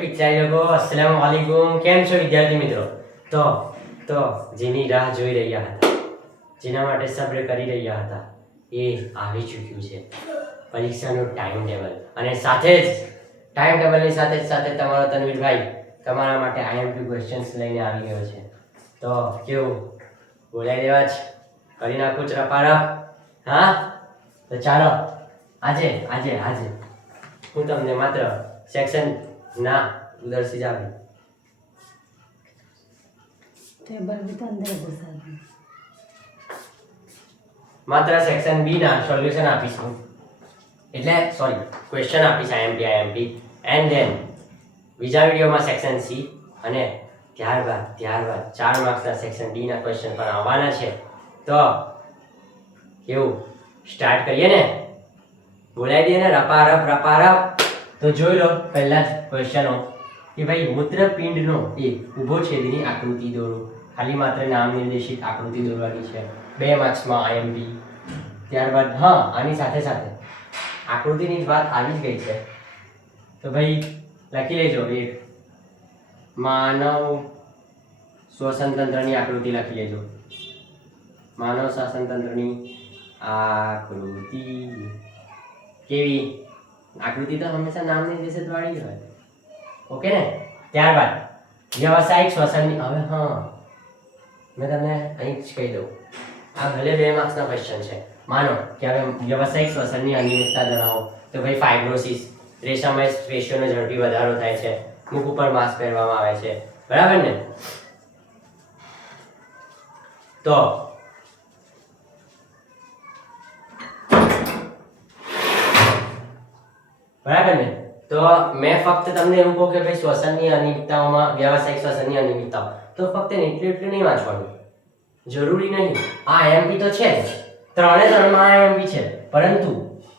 પિતા લોકો અસ્સલામ વાલેકુમ. કેમ છો વિદ્યાર્થી મિત્રો? તો જેની રાહ જોઈ રહ્યા હતા, જેના માટે સબ્ર કરી રહ્યા હતા, એ આવી ચૂક્યું છે પરીક્ષાનું ટાઈમ ટેબલ. અને સાથે જ ટાઈમ ટેબલની સાથે તમારો તનવીરભાઈ તમારા માટે આઈએમપી ક્વેશ્ચન્સ લઈને આવી ગયો છે. તો કેવું, બોલાઈ દેવા જ કરી નાખું જ રપારપ? હા, તો ચાલો આજે હું તમને માત્ર સેક્શન ના ઉદર્શી આપી टेबल भी तो अंदर घुसा है। માત્ર સેક્શન બી ના સોલ્યુશન આપીશું, એટલે સોરી ક્વેશ્ચન આપીશ આઈએમપી એન્ડ ધેન બીજા વિડીયોમાં સેક્શન સી અને ત્યારબાદ 4 માર્ક્સના સેક્શન ડી ના ક્વેશ્ચન પણ આવવાના છે. તો કેવું, સ્ટાર્ટ કરીએ ને? બોલાવી દઈએ ને રપારપ? તો જોઈ લો પહેલા જ ક્વેશ્ચનો કે ભાઈ મૂત્રપિંડનો એક ઊભો છેદની આકૃતિ દોરો. ખાલી માત્ર નામ નિર્દેશિત આકૃતિ દોરવાની છે, 2 માર્ક્સમાં આઈએમપી. ત્યારબાદ આની સાથે આકૃતિની જ વાત આવી જ ગઈ છે, તો ભાઈ લખી લેજો એક માનવ શ્વસન તંત્રની આકૃતિ લખી લેજો. માનવ શ્વસન તંત્રની આકૃતિ કેવી? આકૃતિ તો હંમેશા નામ નિર્દેશિત વાળી જ હોય, ઓકે ને? ત્યારબાદ વ્યવસાયિક શ્વસનની, હવે મેં તમને અહીં જ કહી દઉં, આ ભલે 2 માર્ક્સના ક્વેશ્ચન છે. માનો કે હવે વ્યવસાયિક શ્વસનની અનિયમિતતા જણાવો, તો ભાઈ ફાઇબ્રોસિસ, રેશમય પેશીઓનો ઝડપી વધારો થાય છે, મુખ ઉપર માસ્ક પહેરવામાં આવે છે, બરાબર ને? તો બરાબર ને? તો મેં ફક્ત તમને એવું કહું કે ભાઈ શ્વસનની અનિયમિતતાઓમાં, વ્યવસાયિક શ્વસનની અનિયમિતતાઓ, તો ફક્ત એટલું નહીં વાંચવાનું, જરૂરી નહીં. આ આઈએમપી તો છે જ, 3 માં આઈએમપી છે, પરંતુ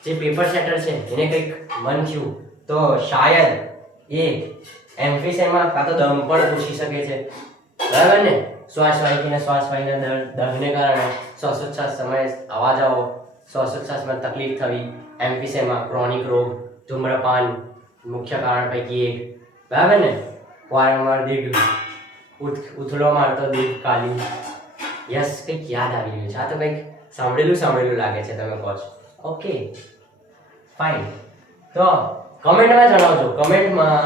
જે પેપર સેટર છે એને કંઈક મન થયું તો શાયદ એ એમ્ફીસેમા કાં તો દમ પણ પૂછી શકે છે, બરાબર ને? શ્વાસવાહિનીના દળને કારણે શ્વાસોચ્છ્વાસ સમયે અવાજ આવો, શ્વાસોચ્છ્વાસમાં તકલીફ થવી, એમ્ફીસેમા, ક્રોનિક રોગ, ધૂમ્રપાન મુખ્ય કારણ પૈકી એક, બરાબર ને? વારંવાર દીર્ઘ ઉથલો મારતો દીર્ઘકાલીન. યસ, કંઈક યાદ આવી રહ્યું છે. આ તો કંઈક સાંભળેલું લાગે છે, તમે કહો છો. Okay, fine. તો કમેન્ટમાં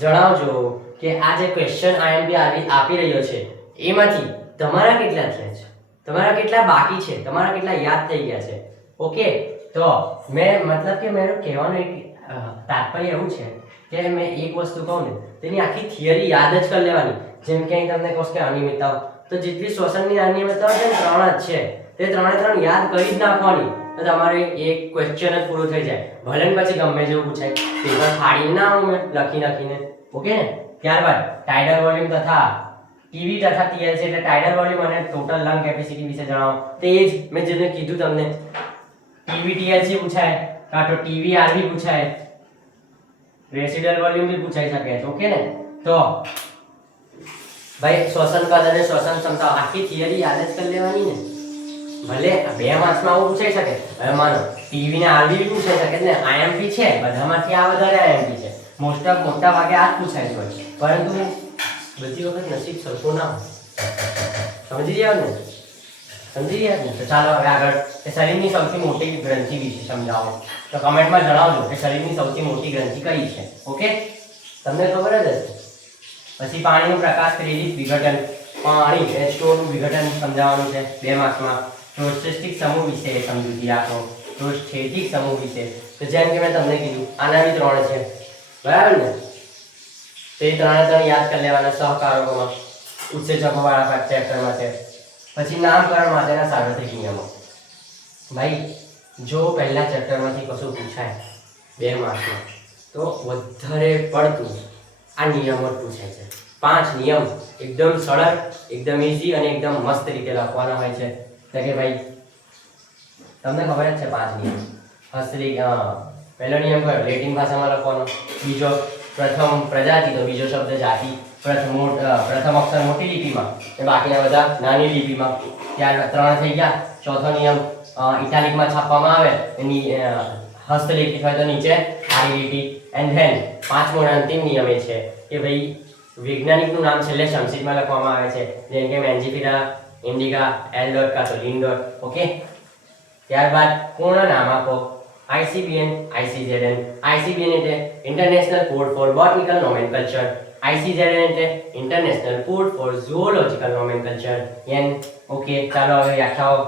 જણાવજો કે આ જે ક્વેશ્ચન આઈએમપી આપી રહ્યો છે એમાંથી તમારા કેટલા થયા છે, તમારા કેટલા બાકી છે, તમારા કેટલા યાદ થઈ ગયા છે. ઓકે, તો મતલબ કે મારું કહેવાનું એક તાત્પર્ય એવું છે કે મેં એક વસ્તુ કહું ને તેની આખી થિયરી યાદ જ કરી લેવાની. જેમ કે અહીં તમને કહું કે અનિયમિતતાઓ, તો જેટલી શ્વસનની અનિયમિતતાઓ છે ને 3 જ છે, તે 3 યાદ કરી જ નાખવાની, તો તમારે એક ક્વેશ્ચન જ પૂરો થઈ જાય. ભલે ને પછી ગમે જેવું પૂછાય, પેપર ફાડીને ના આવું મેં લખીને, ઓકે ને? ત્યારબાદ ટાઇડલ વોલ્યુમ તથા ટીવી તથા ટીએલસી, એટલે ટાઇડલ વોલ્યુમ અને ટોટલ લંગ કેપેસિટી વિશે જણાવો. તે જ મેં જેને કીધું તમને, ટીવી ટીએલસી પૂછાય, કાં તો ટીવી આરવી પૂછાય, રેસિડ્યુઅલ વોલ્યુમ બી પૂછાઈ શકે છે, ઓકે ને? તો ભાઈ શ્વસન કદ અને શ્વસન ક્ષમતા આખી થિયરી યાદ જ કરી લેવાની ને. ભલે 2 માર્ક્સમાં આવું પૂછાઈ શકે, હવે માનો ટીવી ને આરવી બી પૂછાઈ શકે ને. આઈએમપી છે, બધામાંથી આ વધારે આઈએમપી છે, મોટા ભાગે આ જ પૂછાય છે, પરંતુ બધી વખત નસીબ સરખું ના હોય. સમજી ગયા ને? તો ચાલો હવે આગળ કે શરીરની સૌથી મોટી ગ્રંથિ વિશે સમજાવો. તો કમેન્ટમાં જણાવજો કે શરીરની સૌથી મોટી ગ્રંથિ કઈ છે. ઓકે, તમને ખબર જ હશે. પછી પાણીનું પ્રકાશ પ્રેરિત વિઘટન, પાણી H2O નું વિઘટન સમજાવવાનું છે 2 માર્ક્સમાં. પ્રોસ્ટેટિક સમૂહ વિશે સમજૂતી આપો, પ્રોસ્ટેટિક સમૂહ વિશે. તો જેમ કે મેં તમને કીધું, આના બી 3 છે, બરાબર ને? તો એ 3 યાદ કરી લેવાના સહકારકોમાં, ઉત્સેચકો વાળા ચેપ્ટરમાં છે. પછી નામકરણ માટેના સાર્વત્રિક નિયમો. ભાઈ જો પહેલા ચેપ્ટરમાંથી કશું પૂછાય 2 માર્ક્સમાં, તો વધારે પડતું આ નિયમો જ પૂછાય છે. 5 નિયમ એકદમ સરળ, એકદમ ઈઝી અને એકદમ મસ્ત રીતે લખવાના હોય છે. એટલે કે ભાઈ તમને ખબર જ છે 5 નિયમ. પહેલો નિયમ કયો? લેટિન ભાષામાં લખવાનો. બીજો પ્રથમ પ્રજાતિ, તો બીજો શબ્દ જાતિ. પ્રથમ અક્ષર મોટી લિપિમાં અને બાકીના બધા નાની લિપિમાં. ત્યાર 3 થઈ ગયા. ચોથો નિયમ ઇટાલિકમાં છાપવામાં આવે, એની હસ્તલિખિત હોય તો નીચે આડી લીટી. એન્ડ ધેન પાંચમો અને અંતિમ નિયમ એ છે કે ભાઈ વૈજ્ઞાનિકનું નામ છેલ્લે શમશીદમાં લખવામાં આવે છે, જેમ કે મેન્જીફેરા ઇન્ડિકા, એલ ડોટ કાં તો લીન ડોટ. ઓકે, ત્યારબાદ પૂર્ણ નામ આપો. ICBN, ICZN. ICBN એટલે international code for botanical nomenclature. ICZN એટલે international code for zoological nomenclature. એન. ઓકે, ચાલો હવે વ્યાખ્યાઓ.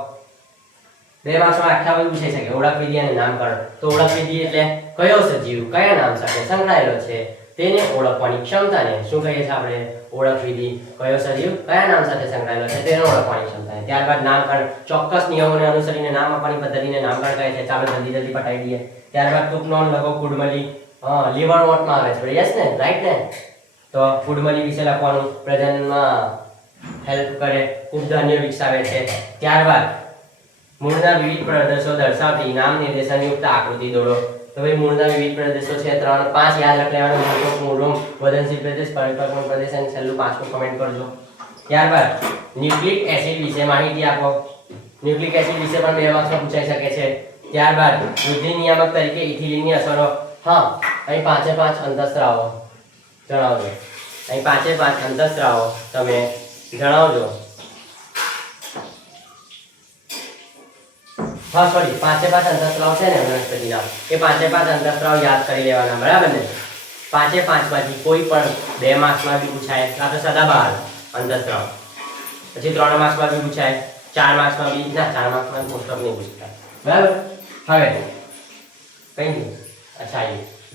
2 માર્ક્સમાં વ્યાખ્યાઓ પૂછાઈ શકે. ઓળખ વિધિ અને નામકરણ. તો ઓળખ વિધિ એટલે કયો સજીવ કયા નામ સાથે સંકળાયેલો છે તેને ઓળખવાની ક્ષમતાને શું કહીએ છીએ આપણે? ઓળખ વિધિ. કયો સજીવ કયા નામ સાથે સંકળાયેલો છે તેને ઓળખવાની ક્ષમતા. ત્યારબાદ નામકરણ. ચોક્કસ નિયમોને અનુસરીને નામ આપવાની પદ્ધતિને નામકરણ કહે છે. ચાલો જલ્દી પટાઈ દઈએ. ત્યારબાદ ટૂંક નોંધ લખો. કુડમલી લીવરવોર્ટમાં આવે છે. યસ ને, રાઈટ ને? તો કુડમલી વિશે લખવાનું. પ્રજનનમાં હેલ્પ કરે, ઉપધાન્ય વિકસાવે છે. ત્યારબાદ મૂળના વિવિધ પ્રદેશો દર્શાવતી નામ નિર્દેશનયુક્ત આકૃતિ દોરો. તો ભાઈ મૂળના વિવિધ પ્રદેશો છે 3 5 યાદ રાખી લેવાનું. મૂળભૂત, મૂળરૂમ, વદનશીલ પ્રદેશ, પરિપક્વ પ્રદેશ અને છેલ્લું 5મું કમેન્ટ કરજો. ત્યારબાદ ન્યુક્લિક એસિડ વિશે માહિતી આપો. ન્યુક્લિક એસિડ વિશે પણ 2 માર્ક્સમાં પૂછાઈ શકે છે. ત્યારબાદ વૃદ્ધિ નિયામક તરીકે ઇથિલિનની અસરો. હા, અહીં 5 અંતઃસ્ત્રાવો જણાવજો. અહીં 5 અંતઃસ્ત્રાવો તમે જણાવજો. હા સોરી, 5 અંતઃસ્ત્રાવ છે ને વનસ્પતિના, એ 5 અંતઃસ્ત્રાવ યાદ કરી લેવાના, બરાબર ને? 5 માંથી કોઈ પણ 2 માર્ક્સમાં બી પૂછાય, કાં તો સદાબહાર અંતઃસ્ત્રાવ. પછી 3 માર્ક્સમાં બી પૂછાય, 4 માર્ક્સમાં બી ના, 4 માર્ક્સમાં મોસ્ટ ઓફ નહીં પૂછતા, બરાબર? હવે કઈ નહીં. અચ્છા,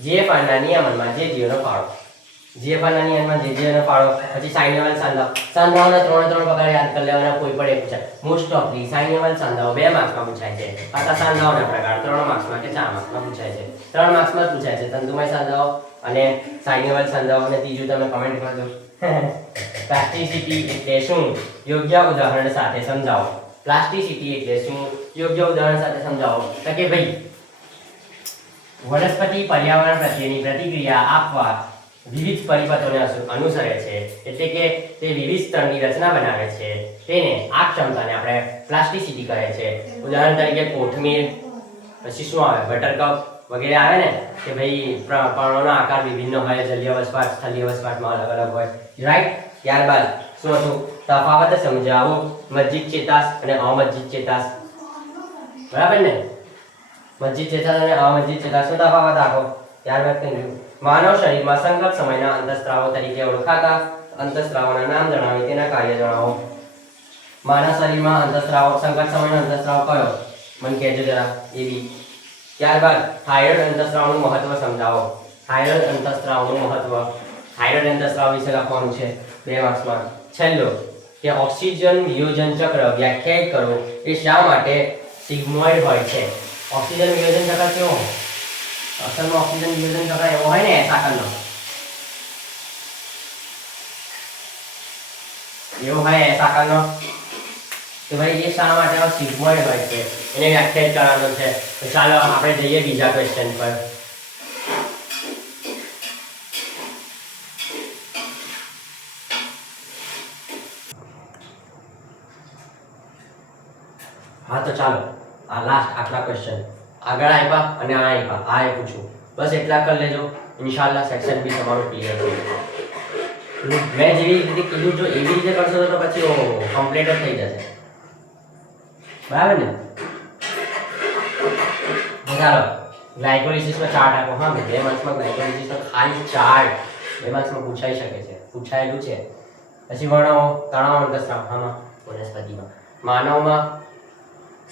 GFR ના નિયમનમાં જે જીવનો ફાળો. GFR ના નિયમમાં જે નો ફાળો. પછી સાઇનોવલ સાંધાઓ. સાંધાઓના 3 પ્રકાર યાદ કરી લેવાના, કોઈ પણ એક પૂછાય. મોસ્ટ ઓફલી સાઇનોવલ સાંધાઓ 2 માર્ક્સમાં પૂછાય છે. પાછા સાંધાઓના પ્રકાર 3 માર્ક્સમાં કે 4 માર્ક્સમાં પૂછાય છે. 3 માર્ક્સમાં પૂછાય છે તંતુમય સાંધાઓ અને સાઇનોવલ સાંધાઓ. અને ત્રીજું તમે કમેન્ટ કરજો. પ્લાસ્ટિસિટી એટલે શું? યોગ્ય ઉદાહરણ સાથે સમજાવો. પ્લાસ્ટિસિટી એટલે શું? યોગ્ય ઉદાહરણ સાથે સમજાવો. તો કે ભાઈ વનસ્પતિ પર્યાવરણ પ્રત્યેની પ્રતિક્રિયા આપવા વિવિધ પરિપથોને અનુસરે છે, એટલે કે તે વિવિધ સ્તરની રચના બનાવે છે. તેને આ ક્ષમતાને આપણે પ્લાસ્ટિસિટી કહે છે. ઉદાહરણ તરીકે કોથમીર, પછી શું આવે, બટરકપ વગેરે આવે ને, કે ભાઈ પર્ણોનો આકાર વિભિન્ન હોય, જલીય વસવાટ સ્થલીય વસવાટમાં અલગ અલગ હોય, રાઈટ? ત્યારબાદ શું હતું? તફાવત સમજાવો. મજ્જિત ચેતાસ અને અમજ્જિત ચેતાસ, બરાબર ને? મજ્જિત ચેતાસ અને અમજ્જિત ચેતાસનો તફાવત આપો. ત્યારબાદ કહીએ માનવ શરીરમાં સંકટ સમયના અંતઃસ્ત્રાવો તરીકે ઓળખાતા અંતઃસ્ત્રાવોના નામ જણાવી તેના કાર્ય જણાવો. માનવ શરીરમાં અંતઃસ્ત્રાવો, સંકટ સમયનો અંતઃસ્ત્રાવ કયો? મને કહેજો જરા, એ બી. ત્યારબાદ થાઇરોઇડ અંતઃસ્ત્રાવનું મહત્વ સમજાવો. થાઇરોઇડ અંતઃસ્ત્રાવનું મહત્વ. થાઇરોઇડ અંતઃસ્ત્રાવ વિશે લખવાનું છે 2 માર્ક્સમાં. છેલ્લો કે ઓક્સિજન વિયોજન ચક્ર વ્યાખ્યાયિત કરો. એ શા માટે સિગ્મોઇડ હોય છે? ઓક્સિજન વિયોજન ચક્ર કેવો હોય? અસલમાં ઓક્સિજન વિયોજન ચક્ર એવો હોય ને, એસાકરનો એવો હોય, એસાકરનો. તો ભાઈ એ શા માટે સિગ્મોઇડ હોય છે એને વ્યાખ્યાયિત કરવાનું છે. તો ચાલો આપણે જઈએ બીજા ક્વેશ્ચન પર. હા તો ચાલો આ લાસ્ટ આટલા ક્વેશ્ચન આગળ આપ્યા અને આ આપ્યા, આ પૂછું, બસ એટલા કરી લેજો. ઇન્શાલ્લાહ સેક્શન બી તમારું ક્લિયર થઈ જશે. મેં જેવી રીતે કીધું, જો એવી રીતે કરશો તો પછી કમ્પ્લીટ જ થઈ જશે, બરાબર ને? ચાલો ગ્લાયકોલિસિસનો ચાર્ટ આપો. હા, 2 માર્ક્સમાં ગ્લાયકોલિસિસનો ખાલી ચાર્ટ 2 માર્ક્સમાં પૂછાઈ શકે છે, પૂછાયેલું છે. પછી વર્ણવો. તણાવ અંતઃસ્ત્રાવ આમાં વનસ્પતિમાં. માનવમાં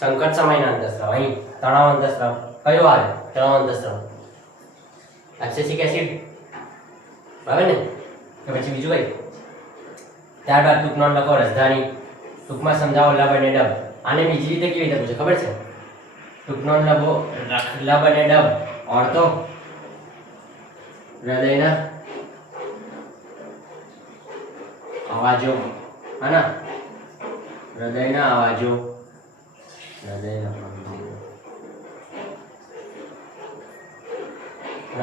સંકટ સમયના અંતઃસ્ત્રાવ. અહીં તણાવ અંતઃસ્ત્રાવ કયો આવે? તણાવ અંતઃસ્ત્રાવ એબ્સેસિક એસિડ, બરાબર ને? કે પછી બીજું કઈ? ત્યારબાદ ટૂંક નોંધ લખો. રાજધાની. ટૂંકમાં સમજાવો લબ અને ડબ. આને બીજી રીતે કેવી રીતે પૂછે ખબર છે? ટૂંક નોંધ લખો. લબ અને ડબ ઓર્થો હૃદયના અવાજો, હા, હૃદયના અવાજો.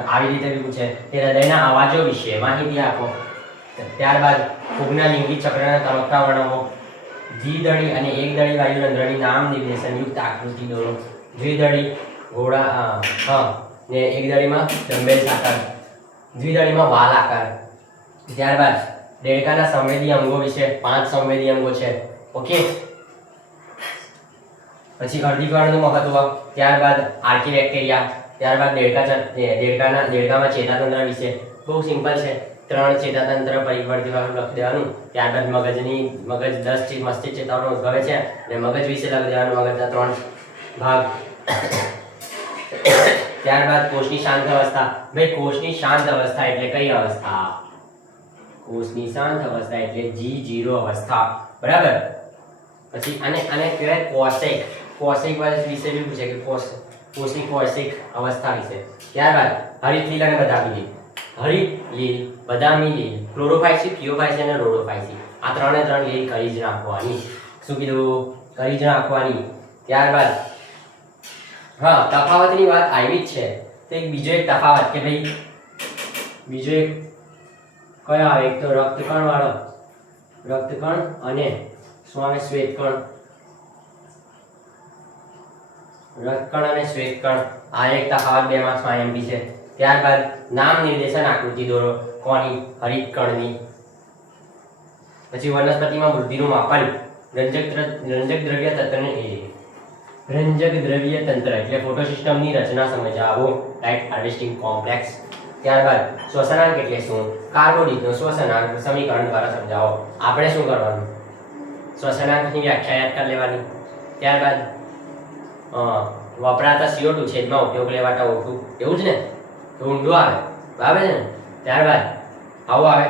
આવી રીતે બી પૂછે કે હૃદયના અવાજો વિશે માહિતી આપો. ત્યારબાદ ફૂગના લિંગી ચક્રના તબક્કા વર્ણવો. દ્વિદળી અને એકદળી વાયુરંધ્રની નામ નિર્દેશન યુક્ત આકૃતિ દોરો. દ્વિદળી ઘોડા હા ને એકદળીમાં ડંબેલ આકાર, દ્વિદળીમાં વાલ આકાર. ત્યારબાદ દેડકાના સંવેદી અંગો વિશે 5 સંવેદી અંગો છે. ઓકે, પછી અર્ધિકવાળનું મહત્વ, ત્યારબાદ આર્કી બેક્ટેરિયા, ત્યારબાદ દેડકામાં ચેતાતંત્ર વિશે. બહુ સિમ્પલ છે, 3 ચેતાતંત્ર પરિવર્તી ભાગ લખી દેવાનું. ત્યારબાદ મગજ 10 મસ્તિષ્ક ચેતાઓનો ઉદ્ભવે છે અને મગજ વિશે લખી દેવાનું, મગજના 3 ભાગ. ત્યારબાદ કોષની શાંત અવસ્થા. ભાઈ કોષની શાંત અવસ્થા એટલે કઈ અવસ્થા? કોષની શાંત અવસ્થા એટલે G0 અવસ્થા, બરાબર. પછી આને કહેવાય કોશેક. કોશેક વિશે બી પૂછે કે કોષની કોશેક અવસ્થા વિશે. ત્યારબાદ હરિત લીલ અને બદામી લીલ. હરિત લીલ, બદામી લીલ, ક્લોરોફાઇસી, ફિયોફાઇસી અને રોડોફાઇસી. આ 3 લીલ કરી જ નાખવાની. શું કીધું? કરી જ નાખવાની. ત્યારબાદ હા, તફાવતની વાત આવી જ છે. તો બીજો એક તફાવત કે ભાઈ બીજો એક કયો આવે? એક તો રક્તકણ વાળો, રક્તકણ અને શું આવે? શ્વેતકણ. રક્તકણ અને શ્વેતકણ, આ એક તફાવત 2 માર્ક્સમાં IMP છે. ત્યારબાદ નામ નિર્દેશન આકૃતિ દોરો. કોની? હરિતકણની. પછી વનસ્પતિમાં વૃદ્ધિનું માપન. રંજક દ્રવ્ય તંત્ર એટલે ફોટોસિસ્ટમની રચના સમજાવો. Light harvesting complex. ત્યારબાદ શ્વસનાંક એટલે શું? કાર્બોદિતનો શ્વસનાંક સમીકરણ દ્વારા સમજાવો. આપણે શું કરવાનું? શ્વસનાંકની વ્યાખ્યા યાદ કરી લેવાની. ત્યારબાદ વપરાતા CO2 છેદમાં ઉપયોગ લેવાતા O2, એવું જ ને? તો ઊંડું આવે, બરાબર છે ને? ત્યારબાદ આવું આવે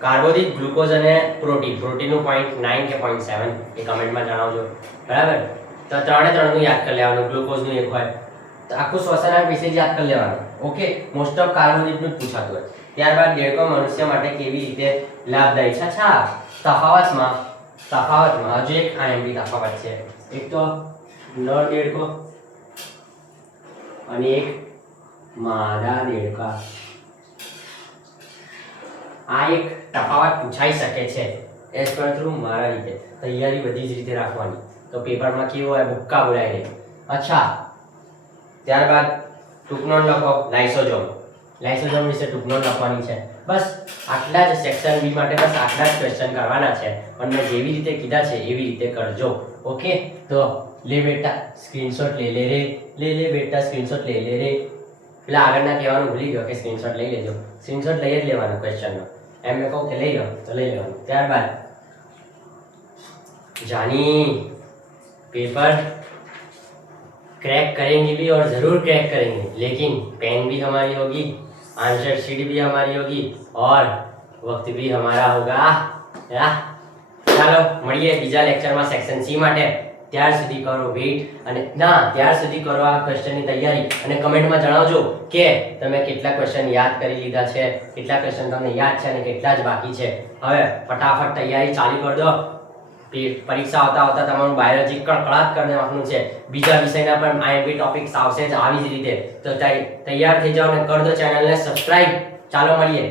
કાર્બોદિત, ગ્લુકોઝ અને પ્રોટીન. પ્રોટીનનું 0.9 કે 0.7 એ કમેન્ટમાં જણાવજો, બરાબર. તો 3 નું યાદ કરી લેવાનું. ગ્લુકોઝનું એક હોય તો આખું શ્વસનાંક વિશે જ યાદ કરી લેવાનું. ઓકે, મોસ્ટ ઓફ કાર્બોદિતનું જ પૂછાતું હોય. ત્યારબાદ દેડકો મનુષ્ય માટે કેવી રીતે લાભદાયી છે? અચ્છા, તફાવતમાં હજુ એક IMP તફાવત છે. એક તો નર દેડકો અને એક માદા દેડકા. આ એક તફાવત પૂછાઈ શકે છે. એસ પર થ્રુ મારા રીતે તૈયારી બધી જ રીતે રાખવાની. તો પેપરમાં કેવું હોય? ભૂક્કા બોલાય નહીં. અચ્છા, ત્યારબાદ ટૂંકનોંધ લખો. લાઇસોઝોમ વિશે ટૂંકનોંધ લખવાની છે. બસ આટલા જ સેક્શન બી માટે બસ આટલા જ ક્વેશ્ચન કરવાના છે. અને મેં જેવી રીતે કીધા છે એવી રીતે કરજો. ઓકે, તો લે બેટા સ્ક્રીનશોટ લે બેટા સ્ક્રીનશોટ લે રે. પેલા આગળના કહેવાનું ભૂલી ગયો કે સ્ક્રીનશોટ લઈ લેજો. સ્ક્રીનશોટ લઈ જ લેવાનો ક્વેશ્ચનનો. એમ મેં કહું કે લઈ લો તો લઈ લેવાનું. ત્યારબાદ जानी पेपर क्रैक करेंगे भी और ज़रूर क्रैक करेंगे, लेकिन पेन भी हमारी होगी, आंसर शीट भी हमारी होगी और वक्त भी हमारा होगा. ચાલો મળીએ બીજા લેક્ચરમાં સેક્શન સી માટે. ત્યાર સુધી કરો વેઇટ અને ત્યાર સુધી કરો આ ક્વેશ્ચનની તૈયારી અને કમેન્ટમાં જણાવજો કે તમે કેટલા ક્વેશ્ચન યાદ કરી લીધા છે, કેટલા ક્વેશ્ચન તમને યાદ છે અને કેટલા જ બાકી છે. હવે ફટાફટ તૈયારી ચાલુ કરી દો. પરીક્ષા આવતા તમારું બાયોલોજી કડકડાટ કરી નાખવાનું છે. બીજા વિષયના પણ IMP ટોપિક્સ આવશે જ આવી જ રીતે. તો તૈયાર થઈ જાઓ અને કરી દો ચેનલને સબસ્ક્રાઇબ. ચાલો મળીએ.